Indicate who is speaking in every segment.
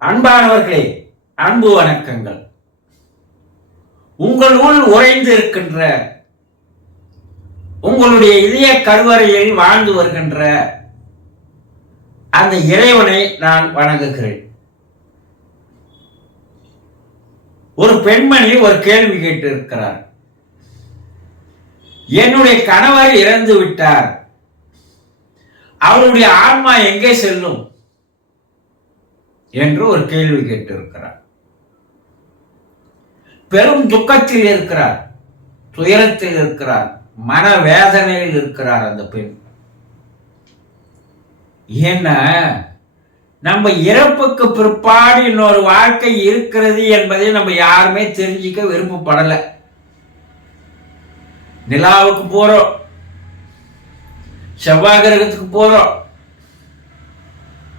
Speaker 1: அன்பானவர்களே அன்பு வணக்கங்கள். உங்கள் உள் உறைந்து இருக்கின்ற உங்களுடைய இதய கருவறையில் வாழ்ந்து வருகின்ற அந்த இறைவனை நான் வணங்குகிறேன். ஒரு பெண்மணி ஒரு கேள்வி கேட்டு இருக்கிறார் என்னுடைய கணவர் இறந்து விட்டார் அவருடைய ஆன்மா எங்கே செல்லும்? என்று ஒரு கேள்வி கேட்டிருக்கிறார். பெரும் துக்கத்தில் இருக்கிறார் துயரத்தில் இருக்கிறார் மன வேதனையில் இருக்கிறார் அந்த பெண். ஏன்னா நம்ம இறப்புக்கு பிற்பாடு இன்னொரு வாழ்க்கை இருக்கிறது என்பதை நம்ம யாருமே தெரிஞ்சிக்க விருப்பப்படலை. நிலாவுக்கு போறோம் செவ்வாய் கிரகத்துக்கு போறோம்.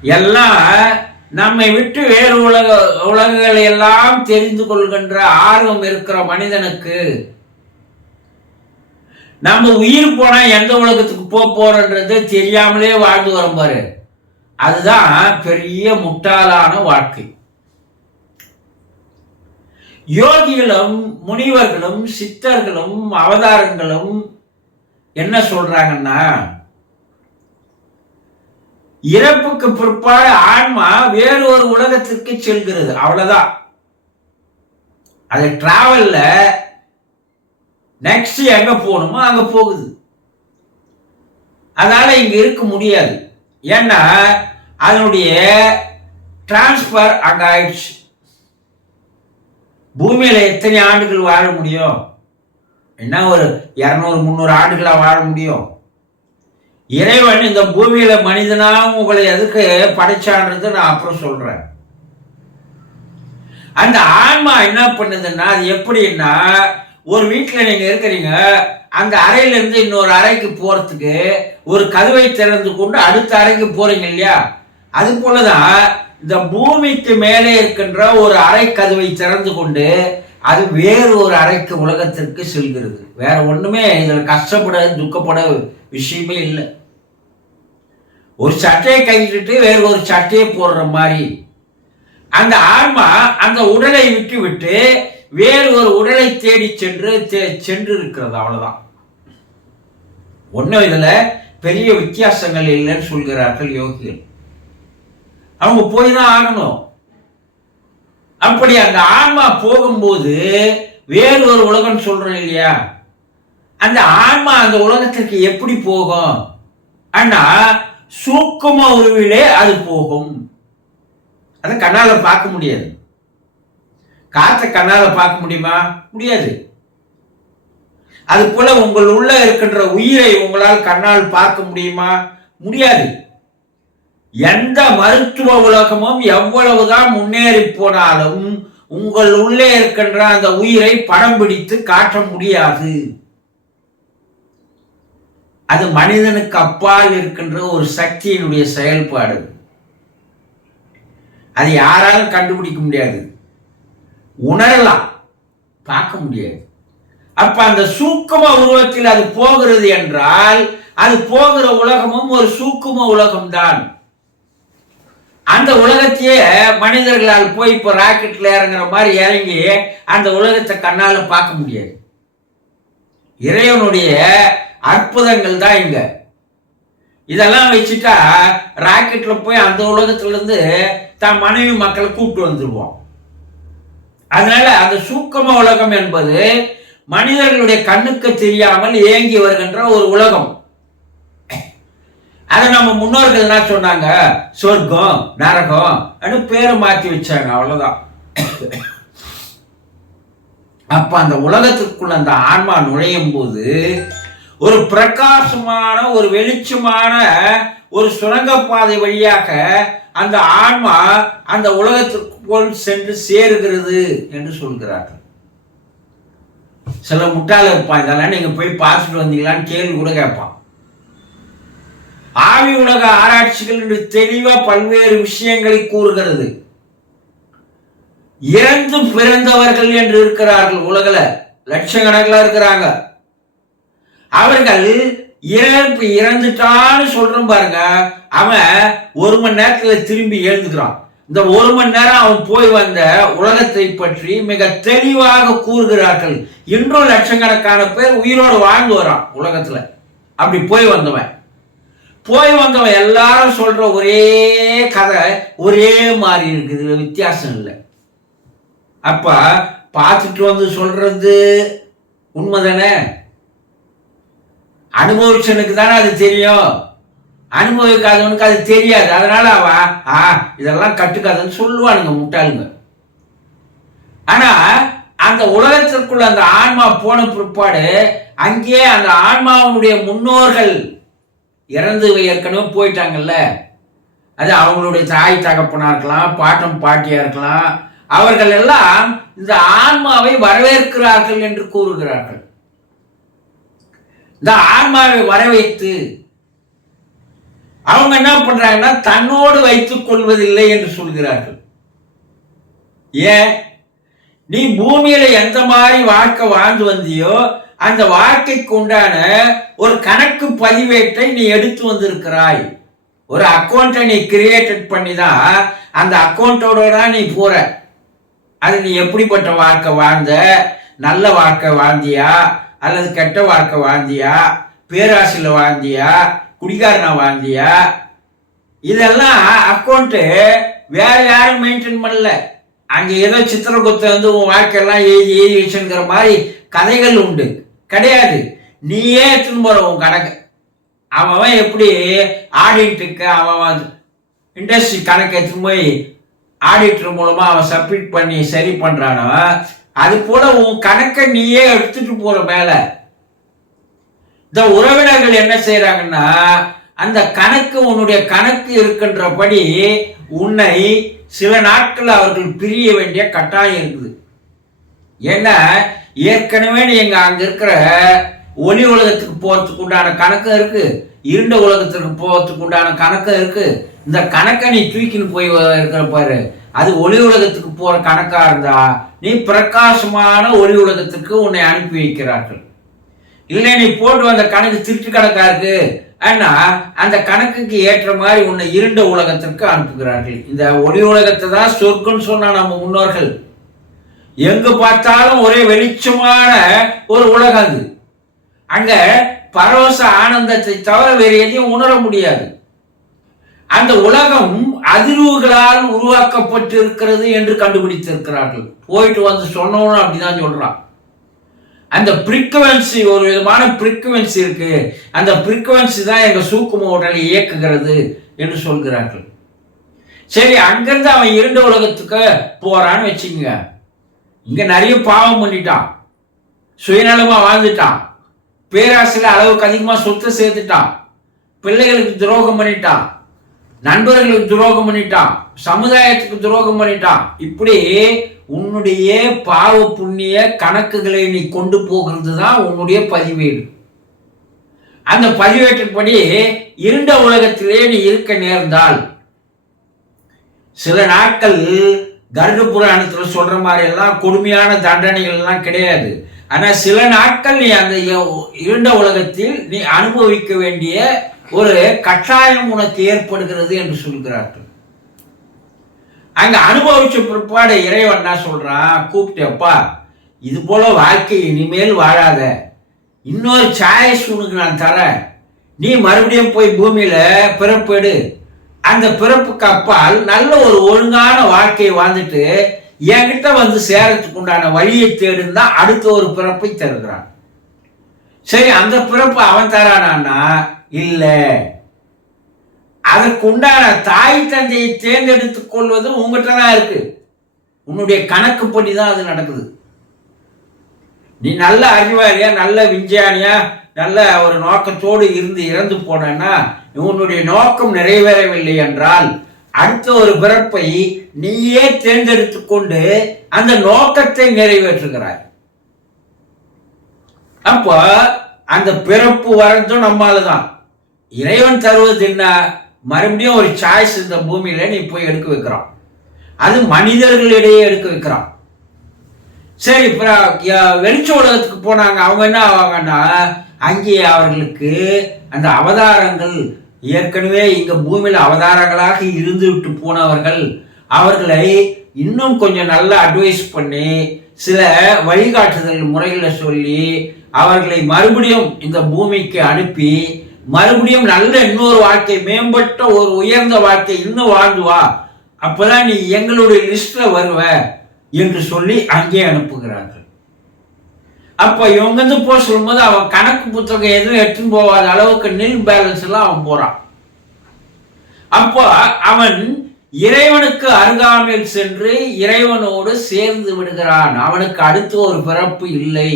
Speaker 1: எல்லாம் நம்மை விட்டு வேறு உலக உலகங்களை எல்லாம் தெரிந்து கொள்கின்ற ஆர்வம் இருக்கிற மனிதனுக்கு நம்ம உயிர் போனா எந்த உலகத்துக்கு போக போறோன்றது தெரியாமலே வாழ்ந்து வரும் பாரு. அதுதான் பெரிய முட்டாளான வாழ்க்கை. யோகிகளும் முனிவர்களும் சித்தர்களும் அவதாரங்களும் என்ன சொல்றாங்கன்னா இறப்புக்கு பிற்பாடு ஆன்மா வேறு ஒரு உலகத்திற்கு செல்கிறது. அவ்வளவுதான். அது டிராவல்ல நெக்ஸ்ட் எங்க போகணுமோ அங்க போகுது. அதனால இங்க இருக்க முடியாது. ஏன்னா அதனுடைய டிரான்ஸ்பர் அங்க ஆயிடுச்சு. பூமியில எத்தனை ஆண்டுகள் வாழ முடியும்? என்ன ஒரு இரநூறு முந்நூறு ஆண்டுகளா வாழ முடியும்? இறைவன் இந்த பூமியில மனிதனாக உங்களை எதுக்கு படைச்சான்றது நான் அப்புறம் சொல்றேன். அந்த ஆன்மா என்ன பண்ணுதுன்னா அது எப்படின்னா ஒரு வீட்டில் நீங்க இருக்கிறீங்க அந்த அறையிலேருந்து இன்னொரு அறைக்கு போறதுக்கு ஒரு கதவை திறந்து கொண்டு அடுத்த அறைக்கு போறீங்க இல்லையா? அது போலதான் இந்த பூமிக்கு மேலே இருக்கின்ற ஒரு அறை கதவை திறந்து கொண்டு அது வேறு ஒரு அறைக்கு உலகத்திற்கு செல்கிறது. வேற ஒண்ணுமே இதில் கஷ்டப்பட துக்கப்பட விஷயமே இல்லை. ஒரு சட்டையை கைவிட்டு வேறு ஒரு சட்டையை போடுற மாதிரி. அந்த ஆன்மா அந்த உடலை விட்டு விட்டு வேறு ஒரு உடலை தேடி சென்று தே- சென்று இருக்கிறது அவ்வளவுதான். ஒன்றும் இதில் பெரிய வித்தியாசங்கள் இல்லைன்னு சொல்கிறார்கள் யோகிகள். அவங்க போய் தான் ஆகணும். அப்படி அந்த ஆன்மா போகும்போது வேறு ஒரு உலகம் சொல்றோம் இல்லையா? அந்த ஆன்மா அந்த உலகத்திற்கு எப்படி போகும்? ஆனா சூக்கும உருவிலே அது போகும். அதை கண்ணால பார்க்க முடியாது. காற்றை கண்ணால பார்க்க முடியுமா? முடியாது. அது போல உங்கள் உள்ள இருக்கின்ற உயிரை உங்களால் கண்ணால் பார்க்க முடியுமா? முடியாது. எந்த மருத்துவ உலகமும் எவ்வளவுதான் முன்னேறி போனாலும் உங்கள் உள்ளே இருக்கின்ற அந்த உயிரை படம் பிடித்து காட்ட முடியாது. அது மனிதனுக்கு அப்பால் இருக்கின்ற ஒரு சக்தியினுடைய செயல்பாடு. அது யாராலும் கண்டுபிடிக்க முடியாது. உணரலாம். பார்க்க முடியாது. அப்ப அந்த சூக்கும உருவத்தில் அது போகிறது என்றால் அது போகிற உலகமும் ஒரு சூக்கும உலகம்தான். அந்த உலகத்தையே மனிதர்களால் போய் இப்போ ராக்கெட்ல இறங்குற மாதிரி இறங்கி அந்த உலகத்தை கண்ணால் பார்க்க முடியாது. இறைவனுடைய அற்புதங்கள் தான் இங்க. இதெல்லாம் வச்சுட்டா ராக்கெட்ல போய் அந்த உலகத்துல இருந்து தான் மனைவி மக்களை கூப்பிட்டு வந்துடுவோம் அதனால அந்த சூக்கம உலகம் என்பது மனிதர்களுடைய கண்ணுக்கு தெரியாமல் ஏங்கி வருகின்ற ஒரு உலகம். அதை நம்ம முன்னோர்கள் என்ன சொன்னாங்க? சொர்க்கம் நரகம் அப்படின்னு பேரை மாத்தி வச்சாங்க அவ்வளவுதான். அப்ப அந்த உலகத்துக்குள்ள அந்த ஆன்மா நுழையும் போது ஒரு பிரகாசமான ஒரு வெளிச்சமான ஒரு சுரங்கப்பாதை வழியாக அந்த ஆன்மா அந்த உலகத்திற்குள் சென்று சேருகிறது என்று சொல்கிறார்கள். சில முட்டாள இருப்பான் இதெல்லாம் நீங்க போய் பார்த்துட்டு வந்தீங்களான்னு கேள்வி கூட கேட்பான். ஆவி உலக ஆராய்ச்சிகள் என்று தெளிவா பல்வேறு விஷயங்களை கூறுகிறது. இறந்து பிறந்தவர்கள் என்று இருக்கிறார்கள் உலகில். லட்சக்கணக்கில் இருக்கிறாங்க. அவர்கள் இறப்பு இறந்துட்டான்னு சொல்றோம் பாருங்க. அவன் ஒரு மணி நேரத்துல திரும்பி எழுந்துக்கிறான். இந்த ஒரு மணி நேரம் அவன் போய் வந்த உலகத்தை பற்றி மிக தெளிவாக கூறுகிறார்கள். இன்றும் லட்சக்கணக்கான பேர் உயிரோடு வாழ்ந்து வரான் உலகத்துல. அப்படி போய் வந்தவன். போய் வந்தவன் எல்லாரும் சொல்ற ஒரே கதை ஒரே மாதிரி இருக்குது. வித்தியாசம் இல்லை. அப்ப பார்த்துட்டு வந்து சொல்றது உண்மைதானே? அனுபவிச்சனுக்கு தானே அது தெரியும். அனுபவிக்காதவனுக்கு அது தெரியாது. அதனால அவ ஆ இதெல்லாம் கட்டுக்காதுன்னு சொல்லுவானுங்க முட்டாளுங்க. ஆனா அந்த உலகத்திற்குள்ள அந்த ஆன்மா போன பிற்பாடு அங்கேயே அந்த ஆன்மாவுடைய முன்னோர்கள் இறந்து ஏற்கனவே போயிட்டாங்கல்ல. அது அவங்களுடைய தாய் தகப்பனா இருக்கலாம் பாட்டம் பாட்டியா இருக்கலாம். அவர்கள் எல்லாம் இந்த ஆன்மாவை வரவேற்கிறார்கள் என்று கூறுகிறார்கள். இந்த ஆன்மாவை வர வைத்து அவங்க என்ன பண்றாங்கன்னா தன்னோடு வைத்துக் கொள்வதில்லை என்று சொல்கிறார்கள். ஏன்? நீ பூமியில எந்த மாதிரி வாழ்க்கை வாழ்ந்து வந்தியோ அந்த வாழ்க்கைக்கு உண்டான ஒரு கணக்கு பதிவேட்டை நீ எடுத்து வந்திருக்கிறாய். ஒரு அக்கௌண்ட்டை நீ கிரியேட்டட் பண்ணி தான் அந்த அக்கௌண்ட்டோட தான் நீ போற. அது நீ எப்படிப்பட்ட வாழ்க்கை வாழ்ந்த? நல்ல வாழ்க்கை வாழ்ந்தியா? அல்லது கெட்ட வாழ்க்கை வாழ்ந்தியா? பேராசில வாழ்ந்தியா? குடிகாரனா வாழ்ந்தியா? இதெல்லாம் அக்கௌண்ட்டு வேற யாரும் மெயின்டைன் பண்ணல. அங்கே ஏதோ சித்திரகுத்தை வந்து உன் வாழ்க்கையெல்லாம் எழுதி எழுதி வச்சுங்கிற மாதிரி கதைகள் உண்டு. கிடையாது. நீயே எடுத்துன்னு போற உன் கணக்கு. அவன் அவன் எப்படி ஆடிட்டுக்கு அவன் இண்டஸ்ட்ரி கணக்கு எடுத்துன்னு போய் ஆடிட்டர் மூலமா அவன் சப்மிட் பண்ணி சரி பண்றானோ அது போல உன் கணக்கை நீயே எடுத்துட்டு போற மேல. இந்த உறவினர்கள் என்ன செய்யறாங்கன்னா அந்த கணக்கு உன்னுடைய கணக்கு இருக்கின்றபடி உன்னை சில நாட்கள் அவர்கள் பிரிய வேண்டிய கட்டாயம் இருக்குது. ஏன்னா ஏற்கனவே நீங்க அங்க இருக்கிற ஒளி உலகத்துக்கு போறதுக்கு உண்டான கணக்கும் இருக்கு. இருண்ட உலகத்துக்கு போறதுக்கு உண்டான கணக்கும் இருக்கு. இந்த கணக்கை நீ தூக்கின்னு போய் இருக்கிற பாரு. அது ஒளி உலகத்துக்கு போற கணக்கா இருந்தா நீ பிரகாசமான ஒளி உலகத்துக்கு உன்னை அனுப்பி வைக்கிறார்கள். இல்லை நீ போட்டு வந்த கணக்கு திருட்டு கணக்கா இருக்கு? ஆனா அந்த கணக்குக்கு ஏற்ற மாதிரி உன்னை இருண்ட உலகத்திற்கு அனுப்புகிறார்கள். இந்த ஒளி உலகத்தை தான் சொர்க்கம்னு சொன்னா நம்ம முன்னோர்கள். எங்க பார்த்தாலும் ஒரே வெளிச்சமான ஒரு உலகம் அது. அங்க பரவச ஆனந்தத்தை தவிர வேறு எதையும் உணர முடியாது. அந்த உலகம் அதிர்வுகளால் உருவாக்கப்பட்டு இருக்கிறது என்று கண்டுபிடித்திருக்கிறார்கள். போயிட்டு வந்து சொன்னவனும் அப்படிதான் சொல்றான். அந்த பிரிக்குவன்சி ஒரு விதமான பிரிக்குவன்சி இருக்கு. அந்த பிரிக்குவன்சி தான் எங்க சூக்கும உடலை இயக்குகிறது என்று சொல்கிறார்கள். சரி அங்கிருந்து அவன் இரண்டு உலகத்துக்கு போறான்னு வச்சுக்கோங்க. இங்க நிறைய பாவம் பண்ணிட்டான். சுயநலமா வாழ்ந்துட்டான். பேராசையில் அளவுக்கு அதிகமா சொத்து சேர்த்துட்டான். பிள்ளைகளுக்கு துரோகம் பண்ணிட்டான். நண்பர்களுக்கு துரோகம் பண்ணிட்டான். சமுதாயத்துக்கு துரோகம் பண்ணிட்டான். இப்படி உன்னுடைய பாவ புண்ணிய கணக்குகளை நீ கொண்டு போகிறது தான் உன்னுடைய பதிவேடு. அந்த பதிவேட்டின்படி இருண்ட உலகத்திலே நீ இருக்க நேர்ந்தால் சில நாட்கள் கருட புராணத்தில் சொல்ற மாதிரி எல்லாம் கொடுமையான தண்டனைகள் எல்லாம் கிடையாது. ஆனால் சில நாட்கள் நீ அந்த இருண்ட உலகத்தில் நீ அனுபவிக்க வேண்டிய ஒரு கட்டாயம் உனக்கு ஏற்படுகிறது என்று சொல்கிறார்கள். அங்க அனுபவிச்ச பிற்பாடு இறைவன் என்ன சொல்றான் கூப்பிட்டேப்பா இது போல வாழ்க்கை இனிமேல் வாழாத. இன்னொரு சாய்ஸ் உனக்கு நான் தரேன். நீ மறுபடியும் போய் பூமியில பிறப்பெடு அந்த பிறப்புக்கு அப்பால் நல்ல ஒரு ஒழுங்கான வாழ்க்கையை வாழ்ந்துட்டு என்கிட்ட வந்து சேரத்துக்கு உண்டான வழியை தேடுன்னு தான் அடுத்த ஒரு பிறப்பை தருகிறான். சரி அந்த பிறப்பு அவன் தரானான்னா இல்லை. அதற்குண்டான தாய் தந்தையை தேர்ந்தெடுத்துக் கொள்வது உங்கள்கிட்ட தான் இருக்கு. உன்னுடைய கணக்குப்படி தான் அது நடக்குது. நீ நல்ல அறிவாளியா நல்ல விஞ்ஞானியா நல்ல ஒரு நோக்கத்தோடு இருந்து இறந்து போனேன்னா உன்னுடைய நோக்கம் நிறைவேறவில்லை என்றால் அடுத்த ஒரு பிறப்பை நீயே தேர்ந்தெடுத்து கொண்டு அந்த நோக்கத்தை நிறைவேற்றுகிறாய். அப்போ அந்த பிறப்பு வரதும் நம்மால தான் இறைவன் தருவது என்ன? மறுபடியும் ஒரு சாய்ஸ் இந்த பூமியில நீ போய் எடுக்க வைக்கிறான். அது மனிதர்களிடையே எடுக்க வைக்கிறான். சரி வெளிச்ச உலகத்துக்கு போனாங்க. அவங்க என்ன ஆவாங்கன்னா அங்கே அவர்களுக்கு அந்த அவதாரங்கள் ஏற்கனவே இங்க பூமியில அவதாரங்களாக இருந்து விட்டு போனவர்கள் அவர்களை இன்னும் கொஞ்சம் நல்லா அட்வைஸ் பண்ணி சில வழிகாட்டுதல் முறைகளை சொல்லி அவர்களை மறுபடியும் இந்த பூமிக்கு அனுப்பி மறுபடியும் நல்ல இன்னொரு வாழ்க்கை மேம்பட்ட ஒரு உயர்ந்த வாழ்க்கை இன்னும் வாழ்ந்து வா. அப்பதான் நீ எங்களுடைய லிஸ்ட்ல வருவ என்று சொல்லி அங்கே அனுப்புகிறார்கள். அப்ப இவங்க வந்து போக சொல்லும்போது அவன் கணக்கு புத்தகம் எதுவும் எடுத்துன்னு போகாத அளவுக்கு நில் பேலன்ஸ் எல்லாம் அவன் போறான். அப்போ அவன் இறைவனுக்கு அருகாமையில் சென்று இறைவனோடு சேர்ந்து விடுகிறான். அவனுக்கு அடுத்து ஒரு பிறப்பு இல்லை.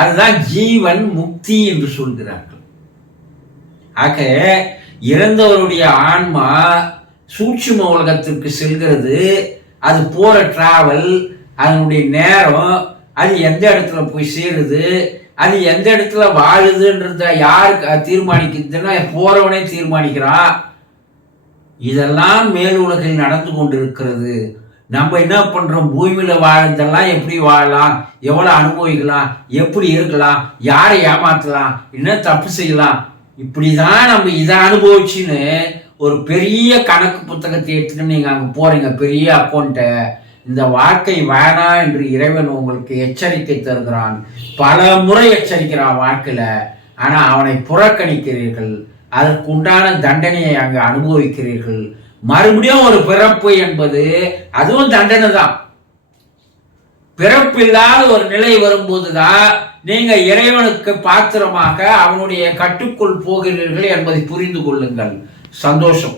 Speaker 1: அதுதான் ஜீவன் முக்தி என்று சொல்கிறார்கள். ஆக இறந்தவருடைய ஆன்மா சூட்சும உலகத்திற்கு செல்கிறது. அது போற டிராவல் அதனுடைய நேரம் அது எந்த இடத்துல போய் சேருது அது எந்த இடத்துல வாழுதுன்றத யாருக்கு தீர்மானிக்குதுன்னா போறவனே தீர்மானிக்கிறான். இதெல்லாம் மேலுலகில் நடந்து கொண்டிருக்கிறது. நம்ம என்ன பண்றோம்? பூமியில வாழ்ந்தெல்லாம் எப்படி வாழலாம்? எவ்வளவு அனுபவிக்கலாம்? எப்படி இருக்கலாம்? யாரை ஏமாத்தலாம்? என்ன தப்பு செய்யலாம்? இப்படிதான் நம்ம இதை அனுபவிச்சுன்னு ஒரு பெரிய கணக்கு புத்தகத்தை எடுத்துட்டு நீங்க அங்க போறீங்க பெரிய அக்கௌண்ட்டை இந்த வாழ்க்கை வேணாம் என்று இறைவன் உங்களுக்கு எச்சரிக்கை தருகிறான். பல முறை எச்சரிக்கிறான் வாழ்க்கையில. ஆனா அவனை புறக்கணிக்கிறீர்கள். அதற்குண்டான தண்டனையை அங்கு அனுபவிக்கிறீர்கள். மறுபடியும் ஒரு பிறப்பு என்பது அதுவும் தண்டனை தான் பிறப்பில்லாத ஒரு நிலை வரும்போதுதான் நீங்க இறைவனுக்கு பாத்திரமாக அவனுடைய கட்டுக்குள் போகிறீர்கள் என்பதை புரிந்து கொள்ளுங்கள். சந்தோஷம்.